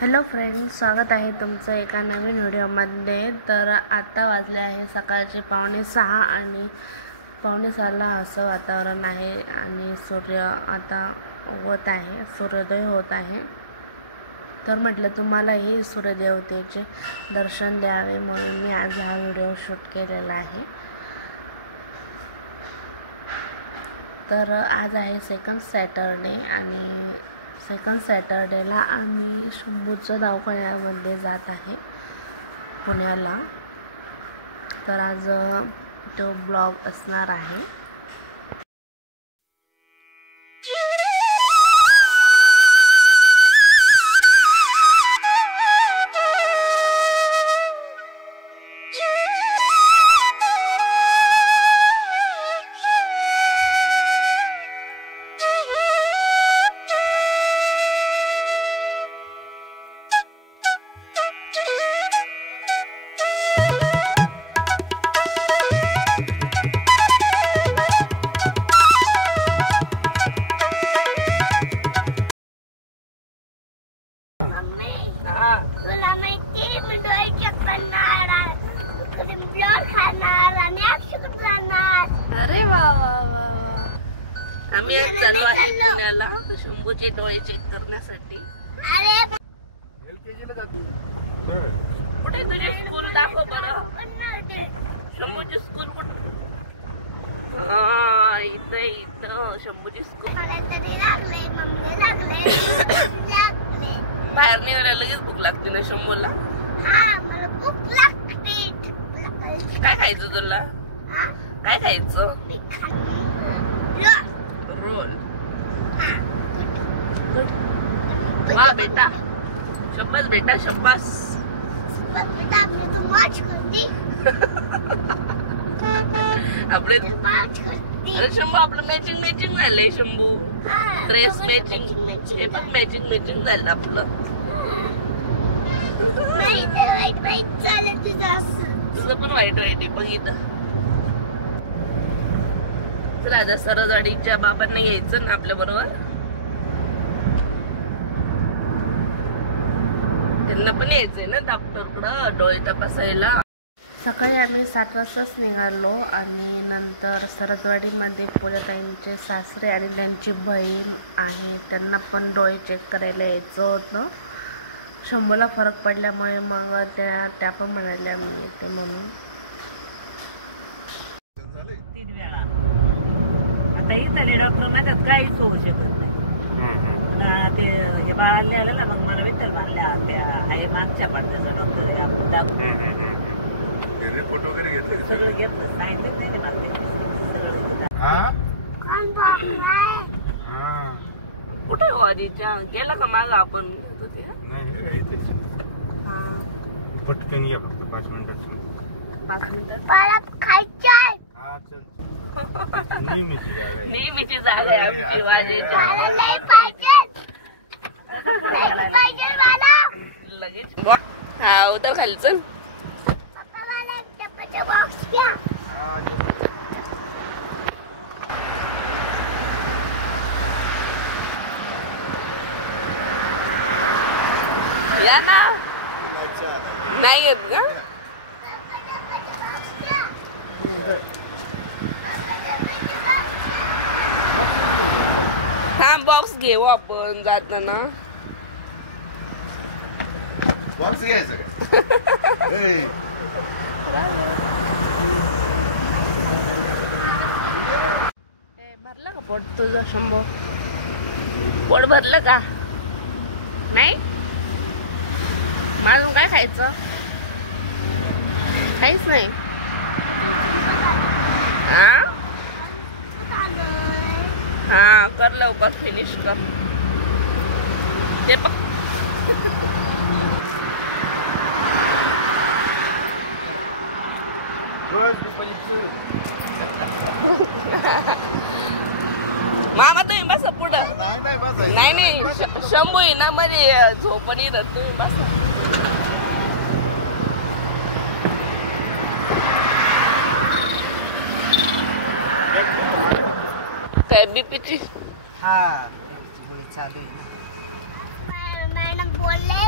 Hello friends, स्वागत आहे तुमचं एका नवीन व्हिडिओमध्ये। तर आता वाजले आहे सकाळचे 5:45 आणि 5:45ला असं वातावरण आहे आणि सूर्य आता उगवत आहे, सूर्योदय होत आहे। तर म्हटलं तुम्हालाही सूर्यदेवतेचे दर्शन द्यावे म्हणून मी आज हा व्हिडिओ शूट केलेला आहे। तर आज आहे सेकंड सॅटरडे आणि सेकंड सॅटरडेला आम्ही शंभूचं दवाखान्यामध्ये जात आहे पुण्याला। तर आज तो ब्लॉग असणार आहे। अरे वा वा वा, आम्ही आज चाललो आहे पुण्याला शंभूचे डोळे चेक करण्यासाठी। कुठे तुझी स्कूल दाखव बरं, शंभूची स्कूल कुठे? इथे इथं शंभूची स्कूल। बाहेर निघायला लगेच भूक लागते ना शंभूला? काय खायचं तुला? काय खायचं? रोल। वाह बेटा, शब्बास बेटा, शब्बास। आपले अरे शंभू आपलं मॅचिंग झालंय शंभू, ड्रेस मॅचिंग, हे पण मॅचिंग झालं आपलं। तुझं पण वाईट आहे बघितलं। चला आता सरजवाडीच्या बाबांना यायचं ना आपल्या बरोबर, त्यांना पण यायचंय ना डॉक्टरकडं डोळे तपासायला। सकाळी आम्ही 7 वाजताच निघालो आणि नंतर सरजवाडीमध्ये पूजाताईंचे सासरे आणि त्यांची बहीण आहे, त्यांना पण डोळे चेक करायला यायचं होतं। शंभूला फरक पडल्यामुळे मग त्या पण म्हणाल्या मी येते म्हणून। आता इथले डॉक्टर म्हणतात काहीच होऊ शकत नाही। ते हे बाळाला आलं ना, मग मला विठ्ठल बांधल्या त्या आहे मागच्या पडद्याचा डॉक्टर आहे, आपण दाखवून रिपोर्ट वगैरे घेतले, सगळं घेतलं, सांगितलं नाही मला कुठे हो आधीच्या गेला का माग आपण पटकन या, फक्त 5 मिनिटात। 5 मिनिटात नेहमीची जागा आहे आमची वाजेची। लगेच हा उतर खाली चल। या ना, नाही येत का? हा बॉक्स घेऊ आपण जाताना। बॉक्स घ्यायचं भरलं का पोट तुझं शंभू? पोट भरलं का? नाही माझं काय खायचं? काहीच नाही। हा कर लवकर, फिनिश कर ते बघ। मामा तुम्ही बसा पुढं। नाही शंभू आहे ना मध्ये झोपण येत, तुम्ही बसा। काय बीपीची? हा चालू आहे। मॅडम बोलले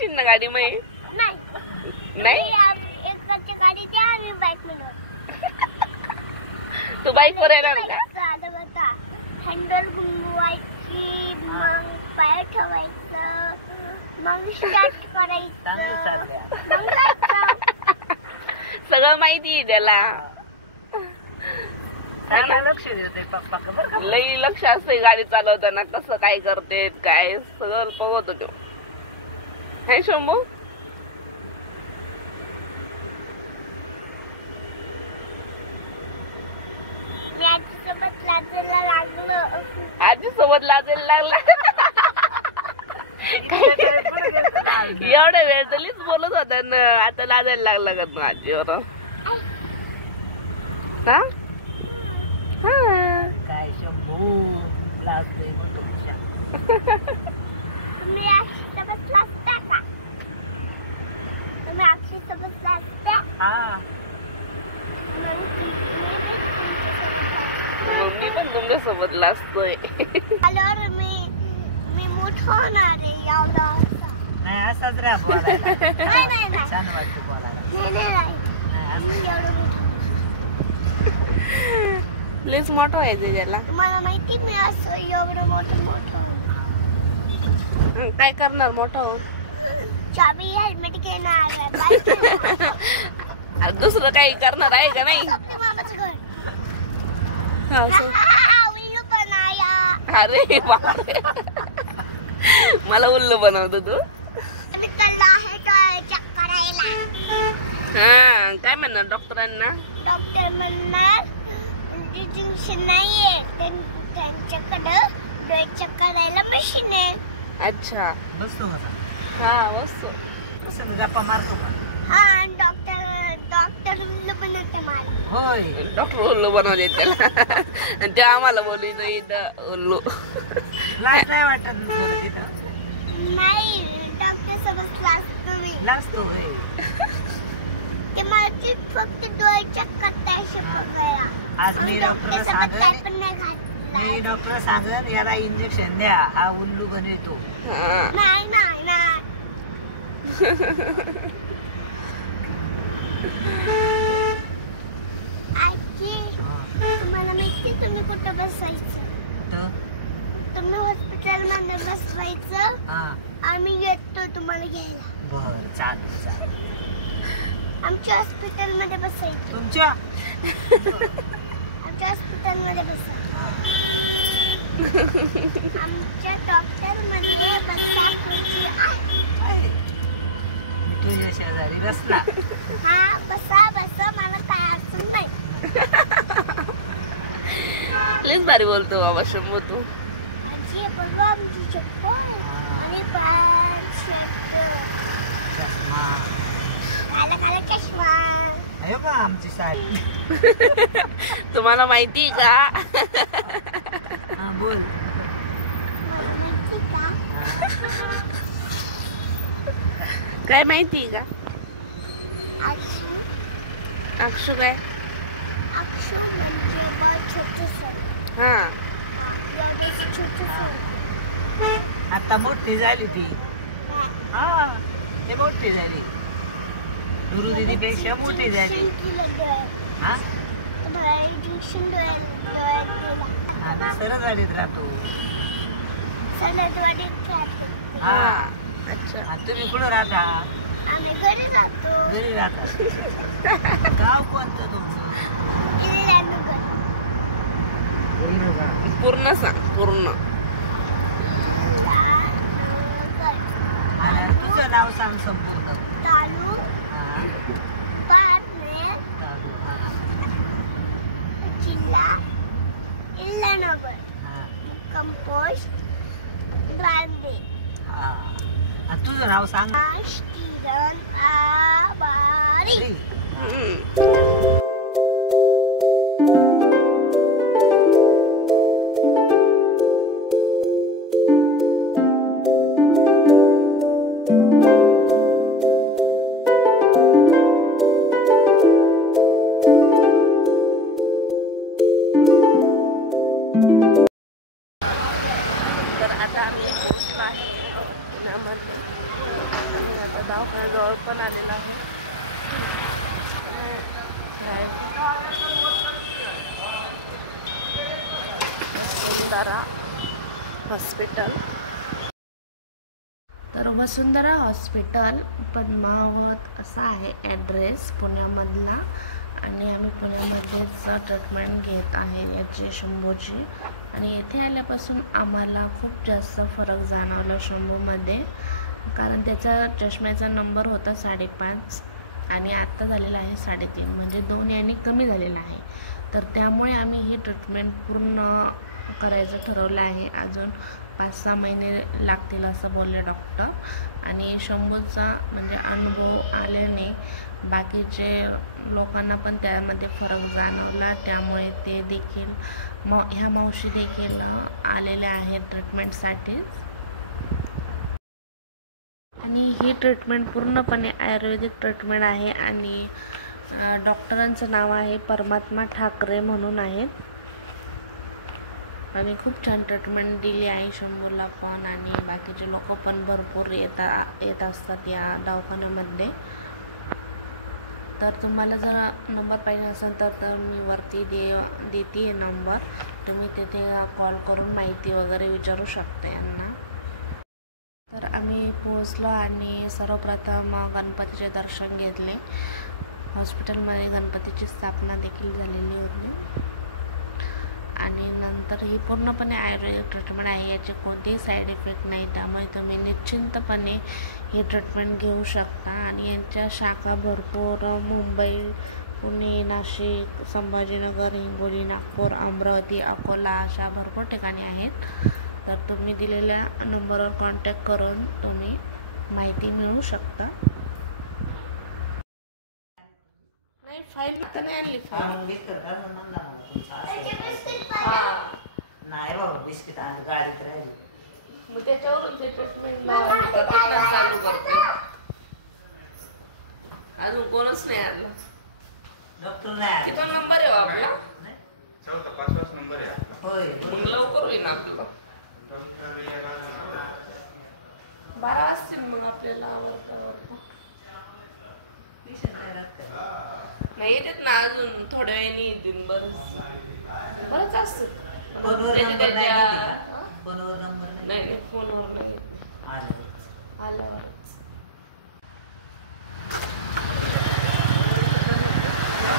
येशील ना गाडी मध्ये? नाही गाडी द्या आम्ही बाईक म्हणून. तू बाईक वर येणार का? हँडल घुमवायची, मग पाय ठेवायचं, मग स्टार्ट चांगलं करायचं, चाललंय. मग जायचं. सगळं माहिती आहे त्याला. चांगलं लक्ष देते पप्पा का बरं का? लई लक्ष असते गाडी चालवताना, कसं काय करते काय सगळं बघतो तो. हे शंभू मी आजीसोबत लाजायला लागलो. आजी सोबत लाजायला लागला. एवढ्या वेळ तरीच बोलत होता ना, आता लाजायला लागला का तू आजीवर? हा हा. काय शंभू लागतोय म्हणतो तुझ्या. तुम्ही आजीसोबत लाजता का? तुम्ही आजीसोबत लाजता? हा मग मी पण तुमच्या सोबत लाजतोय. आल्यावर मी मोठं होणार आहे एवढा. नाही असाच राहा बोलायला. नाही. छान वाटतं बोलायला. नाही नाही असं मी एवढं मोठं. लईच मोठं व्हायचंय त्याला. मला माहिती मी असं एवढं मोठं काय करणार मोठं होऊन? चाबी हेल्मेट घेणार बाईक आणि दुसरं काही करणार आहे का नाही? मामाचं घर. हा, असं. उल्लू पण आया. अरे बापरे. मला उल्लू बनवतो तू? मी चालला आहे टॉयलेट करायला. हा काय म्हणणार डॉक्टरांना? डॉक्टर म्हणणार इंजेक्शन नाहीये, त्यांच्याकडं डोळे करायला मशीन आहे. अच्छा. बसतो का? हा बसतो. कसं गप्पा मारतो का? हा डॉक्टर उल्लू बनवते मला. होय डॉक्टर उल्लू बनवते त्याला. आणि ते आम्हाला बोलू इथं उल्लू. लाज नाही वाटत तुला तिथं? नाही डॉक्टर सोबत लाजतो मी. लाजतो होय. ते मला फक्त डोळे चेक करताय शिकवायला. आज मी डॉक्टरला सांगेन, पण नाही घातला. मी डॉक्टरला सांगेन याला इंजेक्शन द्या, हा उल्लू बनवतो. हा. नाही. आजी तुम्हाला माहिती तुम्ही कुठं बसायचं? कुठं? तुम्ही हॉस्पिटल मध्ये बसवायचं, हा आम्ही येतो तुम्हाला घ्यायला. बर चालेल. आमच्या हॉस्पिटल मध्ये बसायचं. तुमच्या आमच्या हॉस्पिटल मध्ये बसायचं. आमच्या डॉक्टर मध्ये बसा खुर्ची आहे. तुझ्या शेजारी बसला. हा बसा मला काय अडचण नाही. लईच भारी बोलतो बाबा शंभू तू. आजी बघा आमची चप्पल आणि पॅन्ट शर्ट. चष्मा काला चष्मा. आहे का आमची साडी? तुम्हाला माहिती का? हा बोल. मला माहिती का? काय माहिती का? अक्षु काय? अक्षु म्हणजे छोटस. हा छोटस. आता मोठी झाली ती. हा ते मोठी झाली. गुरु दीदी पेक्षा मोठी झाली. हा इंजेक्शन डोळ्यात आम्ही सरळवाडीत राहतो. सलदवाडीत राहतो. हा अच्छा. आणि तुम्ही कुठं राहता? आम्ही घरी जातो. घरी राहता. गाव कोणतं तुमचं? किल्ल्यानगर. पूर्ण सांग पूर्ण. आणि तुझं नाव सांग संपूर्ण. तालू हा पारनेर चालू. हा जिल्हा किल्ल्यानगर. हा कंपोस्ट रांदे. हा आणि तुझं नाव सांग. किरण आबारी. हम्म. तर आता आम्ही पुण्यामध्ये वसुंधरा हॉस्पिटल. तर वसुंधरा हॉस्पिटल पद्मावत असा आहे ॲड्रेस पुण्यामधला. आणि आम्ही पुण्यामध्येच ट्रीटमेंट घेत आहे याची शंभूची. आणि येथे आल्यापासून आम्हाला खूप जास्त फरक जाणवला शंभूमध्ये. कारण त्याचा चष्म्याचा नंबर होता 5.5 आणि आत्ता झालेला आहे 3.5, म्हणजे 2 यांनी कमी झालेला आहे. तर त्यामुळे आम्ही ही ट्रीटमेंट पूर्ण करायचं ठरवलं आहे. अजून 5-6 महिने लागतील असं बोलले डॉक्टर. आणि शंभूचा म्हणजे अनुभव आल्याने बाकीचे लोकांना पण त्यामध्ये फरक जाणवला. त्यामुळे ते देखील ह्या मावशी देखील आलेल्या आहेत ट्रीटमेंटसाठीच. आणि ही ट्रीटमेंट पूर्णपणे आयुर्वेदिक ट्रीटमेंट आहे. आणि डॉक्टरांचं नाव आहे परमात्मा ठाकरे म्हणून आहेत. आणि खूप छान ट्रीटमेंट दिली आहे शंभूला पण. आणि बाकीचे लोक पण भरपूर येत असतात या दवाखान्यामध्ये. तर तुम्हाला जर नंबर पाहिजे असेल तर मी वरती देते नंबर. तुम्ही तिथे कॉल करून माहिती वगैरे विचारू शकता यांना. तर आम्ही पोहोचलो आणि सर्वप्रथम गणपतीचे दर्शन घेतले. हॉस्पिटलमध्ये गणपतीची स्थापना देखील झालेली होती. आणि नंतर ही पूर्णपणे आयुर्वेदिक ट्रीटमेंट आहे. याचे कोणतेही साईड इफेक्ट नाही. त्यामुळे तुम्ही निश्चिंतपणे ही ट्रीटमेंट घेऊ शकता. आणि यांच्या शाखा भरपूर मुंबई, पुणे, नाशिक, संभाजीनगर, हिंगोली, नागपूर, अमरावती, अकोला अशा भरपूर ठिकाणी आहेत. तर तुम्ही दिलेल्या नंबरवर कॉन्टॅक्ट करून तुम्ही माहिती मिळवू शकता. नाही फाईल तर नाही आणली. नाही बाबा बिस्किट आणि गाडीत राहिली. मग त्याच्यावरून ते ट्रीटमेंट चालू करते. अजून कोणच नाही आलं. डॉक्टर नाही किती नंबर आहे आपला? 4-5 नंबर आहे. होय मग लवकर होईल आपलं. 12 वाजतील मग आपल्याला आवडतं. नाही येतात ना अजून थोड्या वेळाने येतील. बरंच असतं. नाही फोनवर नाही आल्यावरच.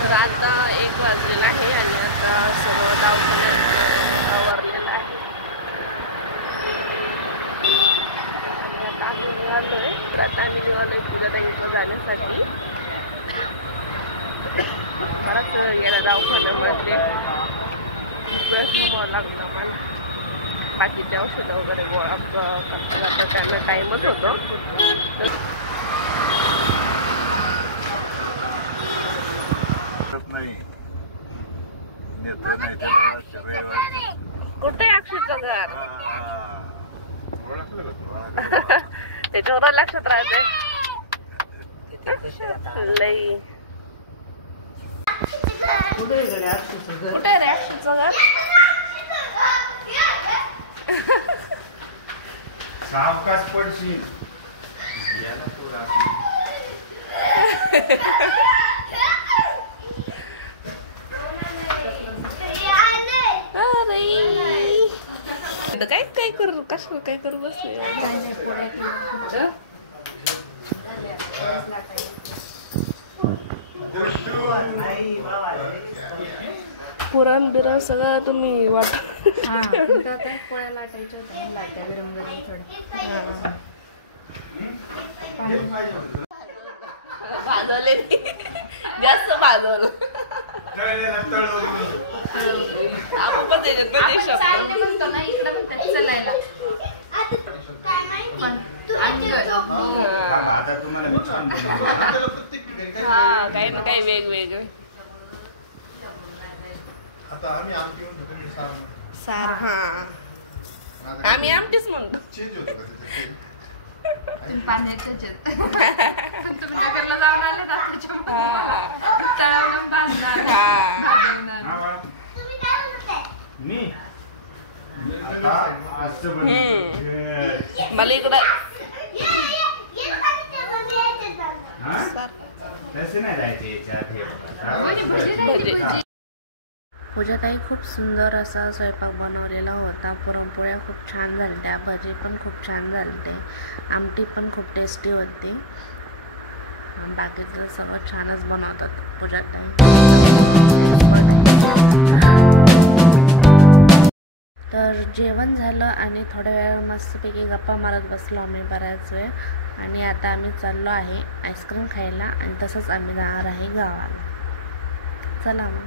तर आता 1 वाजलेला आहे आणि आता सर्व दवाखान्यात आवरलेलं आहे. आणि आता आम्ही निघालोय. तर आता आम्ही निघालोय पूजाताईंचं जाण्यासाठी. बराच याला दवाखान्यामध्ये वेळ थांबावं लागतं मला. बाकीचे औषधं वगैरे गोळा करता जाता त्यांना टाईमच होतो. कुठे अक्षयचं घर? ते चोरा लक्षात राहते लई. कुठे रे अक्षयचं घर? सावकाश पडशील. काय करू कशाला काय करू बसले. पुरण बिरण सगळं तुम्ही वाट. पोळ्या लाटायच्या होत्या. लाट्या गरम गरम थोड्या भाजवले जास्त भाजवलं. आपण पण चलायला हा काही ना काही वेगवेगळे सार. हा आम्ही आमटीच म्हणतो. पाण्याच्याच तुम्ही नगरला जाऊन आले ना तळावून बांधणार. मला इकडं तसे नाही जायचे याच्यात हे बघा. पूजाताई खूप सुंदर असा स्वयंपाक बनवलेला होता. पुरणपोळ्या खूप छान झाल्या, भजी पण खूप छान झाले, आमटी पण खूप टेस्टी होती. बाकीचं सगळं छानच बनवतात पूजाताई. तर जेवण झालं आणि थोड्या वेळ मस्तपैकी गप्पा मारत बसलो आम्ही बऱ्याच वेळ. आणि आता आम्ही चाललो आहे आईस्क्रीम खायला आणि तसंच आम्ही जाणार आहे गावाला. चला मग.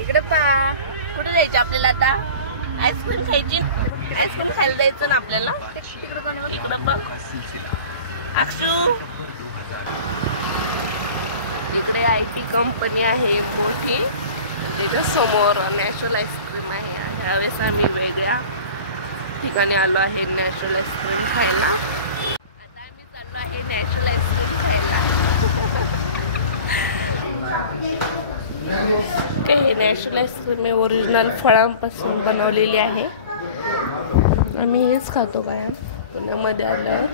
इकडे पहा, कुठे जायचं आपल्याला आता? आईस्क्रीम खायची. आईस्क्रीम खायला जायचं ना आपल्याला. इकडं बघ अक्षू, इकडे IT कंपनी आहे मोठी. इथं समोर नॅचरल आईस्क्रीम आहे. ह्यावेळेस आम्ही वेगळ्या ठिकाणी आलो आहे नॅचरल आईस्क्रीम खायला. आता आम्ही चाललो आहे नॅचरल आईस्क्रीम खायला. हे नॅचरल आईस्क्रीम आहे, ओरिजिनल फळांपासून बनवलेली आहे. आम्ही हेच खातो कायम पुण्यामध्ये आल्यावर.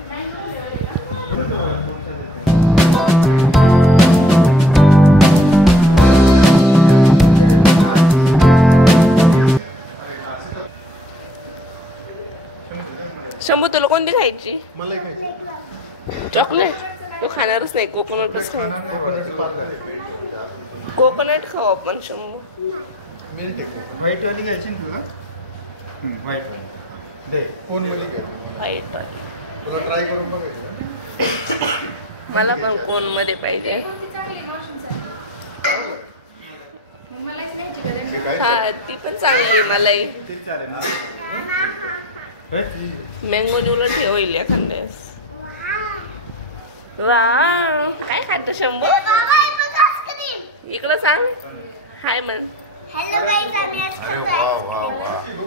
शंभू तुला कोणती खायची? चॉकलेट? तो खाणारच नाही, कोकोनटच खाणार. कोकोनट खाऊ आपण शंभू. व्हाईट वाली घ्यायची ना तुला? व्हाईट वाली दे. कोण वाली घ्यायची? व्हाईट वाली. तुला ट्राय करून बघायचं. मला पण कोण मध्ये पाहिजे. हा ती पण चांगली मलाही. मँगो उलट हे होईल एखाद्यास. वा काय खात शंभू? इकडं सांग हाय म्हण.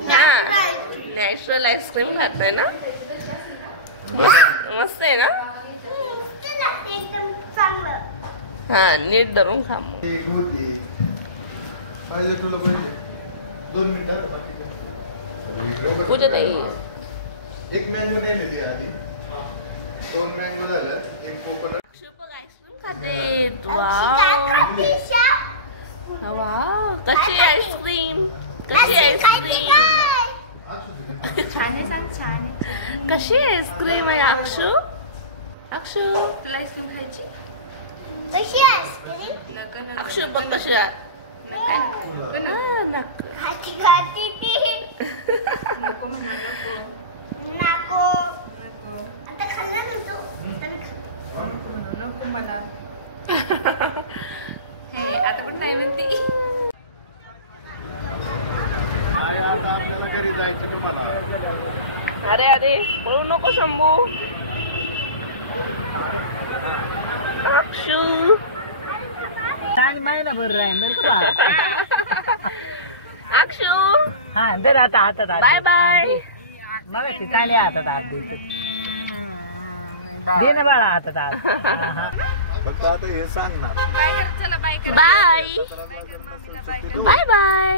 हा नॅचरल आईस्क्रीम खातोय ना? मस्त आहे ना? हा नीट धरून खा मग. पूजाताई एक मँगो नाही नेली आधी. 2 मँगो झालं, एक कोकोनट. आईस्क्रीम खाते. वाव कशी आईस्क्रीम? कशी आईस्क्रीम? छान आहे, सांग छान आहे. कशी आईस्क्रीम आहे अक्षू? अक्षू तुला आईस्क्रीम खायची? कशी आईस्क्रीम? नको अक्षू बघ कशी आहे. खाती खाती ती नको मम्मा नको. नको आता खाल्लं ना तू. नको मला. हे आता पण नाही म्हणते. आपल्याला घरी जायचं का मला? अरे अरे पळू नको शंभू. अक्षू महिनाभर राहील. अक्षू हा दर आता हातात बाय बाय. मग काय हातात हात देतो. दे ना बाळा हातात हात. फक्त आता हे सांग ना. बाय कर, चला बाय कर. Bye bye bye.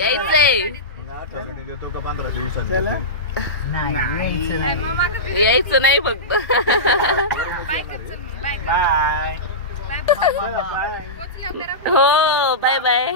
यायचंय. देतो का 15 दिवसांनी? नाही यायचं नाही. मम्मा कसं यायचं नाही फक्त. बाय कर, चल बाय कर. बाय. बाय. पोचल्यावर जरा हो बाय बाय.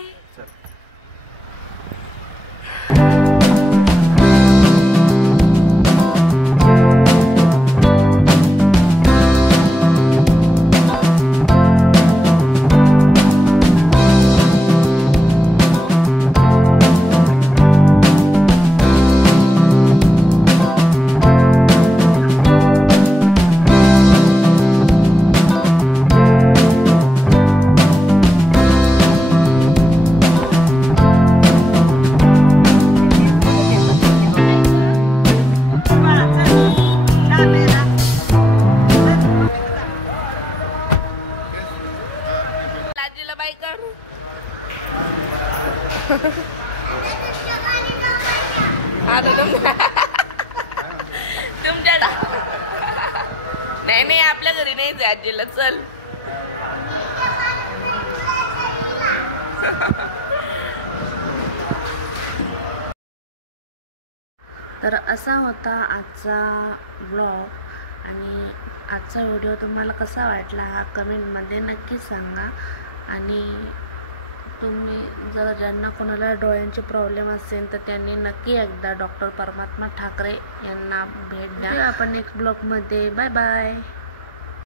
तुमच्या नाही आपल्या घरी नाही जाय आजीला. चल तर असा होता आजचा ब्लॉग आणि आजचा व्हिडिओ तुम्हाला कसा वाटला हा कमेंटमध्ये नक्की सांगा. आणि तुम्ही जर ज्यांना कोणाला डोळ्यांचे प्रॉब्लेम असेल तर त्यांनी नक्की एकदा डॉक्टर परमात्मा ठाकरे यांना भेट द्या. आपण नेक्स्ट ब्लॉगमध्ये. Bye bye.